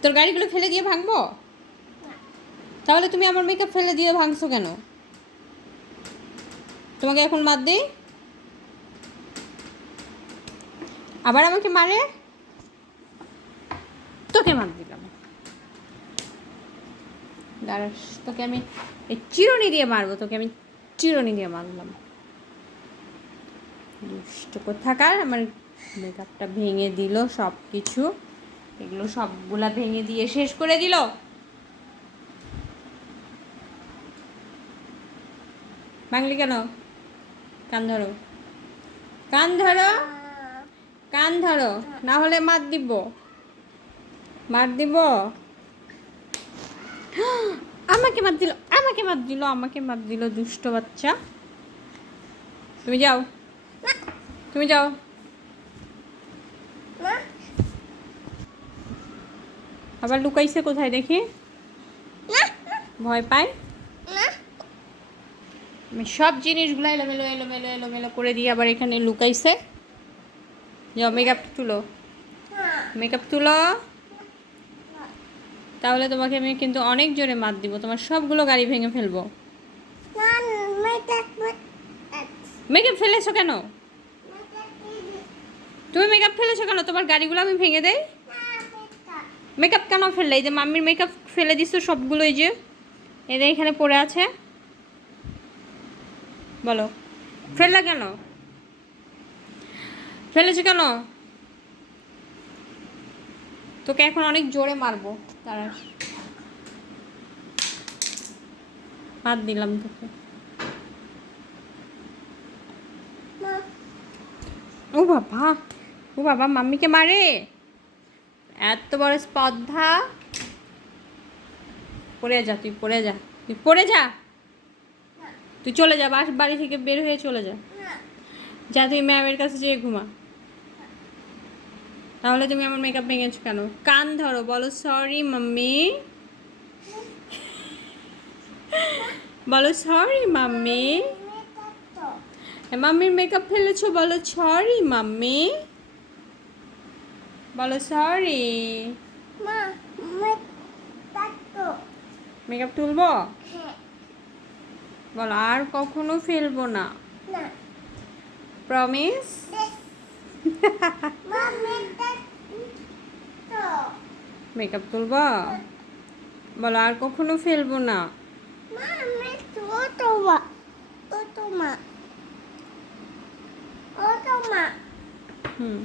তোর গাড়িগুলো ফেলে দিয়ে ভাঙবো? তাহলে তুমি আমার মেকআপ ফেলে দিয়ে ভাঙছো কেন? তোমাকে এখন মার দেই? আবার আমাকে মারে? তোকে মার দিলাম, দাঁড়াস, তোকে আমি এই চিরুনি দিয়ে মারবো, তোকে আমি চিরুনি দিয়ে মারলাম। দুষ্ট কোথাকার, আমার মেকআপটা ভেঙে দিল, সব কিছু এগুলো সবগুলা ভেঙে দিয়ে শেষ করে দিল। ভাঙলি কেন? কান ধরো, কান ধরো, কান ধরো, না হলে মার দিব, মার দিব। আমাকে মার দিল, আমাকে মার দিল, আমাকে মার দিল, দুষ্ট বাচ্চা। তুমি যাও, তুমি যাও। আবার লুকাইছে কোথায় দেখি? ভয় পায়। আমি সব জিনিসগুলো এলোমেলো এলোমেলো এলোমেলো করে দিয়ে আবার এখানে লুকাইছে। যাও মেকআপ তুলো, মেকআপ তুলো, তাহলে তোমাকে আমি কিন্তু অনেক জোরে মার দিব, তোমার সবগুলো গাড়ি ভেঙে ফেলবো। মেকআপ ফেলেছো কেন? তুমি মেকআপ ফেলেছো কেন? তোমার গাড়িগুলো আমি ভেঙে দেই? মেকআপ কেন ফেললে? এই যে মাম্মির মেকআপ ফেলে দিছো সবগুলো, এই যে এদের এখানে পড়ে আছে। বলো ফেললে কেন? ফেলেছো কেন? তোকে এখন অনেক জোরে মারবো, তারা হাত দিলাম তোকে। ও বাবা, ও বাবা, মাম্মিকে মারে? এত বড় স্পর্ধা! পড়ে যা, তুই পড়ে যা, তুই পড়ে যা, তুই চলে যা, বাড়ি থেকে বের হয়ে চলে যা, যা তুই ম্যামের কাছে যেয়ে ঘুমা। তাহলে তুমি আমার মেকআপ ভেঙেছো কেন? কান ধরো, বলো সরি মাম্মি, বলো সরি মাম্মি। মাম্মির মেকআপ ফেলেছো, বলো সরি মাম্মি, বলো সরি। মেকআপ তুলবো? বলো আর কখনো ফেলবো না, প্রমিস? মেকআপ তুলবো? বলো আর কখনো ফেলবো না। হুম।